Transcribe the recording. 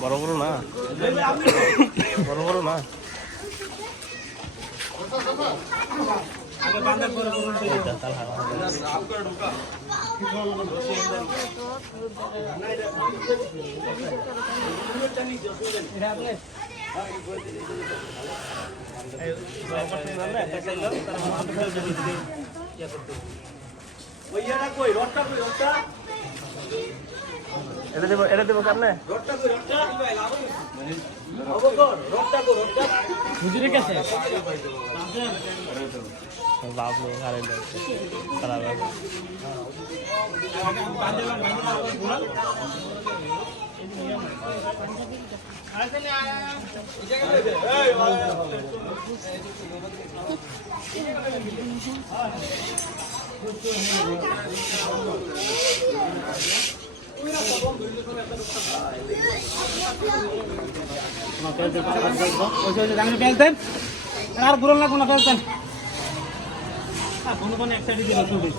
বড় বড় না বড় বড় না এটা দেবো কেমনে বাপ খারাপ ফেলতেন আর বুড়ো লাগবো না ফেলতেন কোনো এক সাইডে দিল ছুটি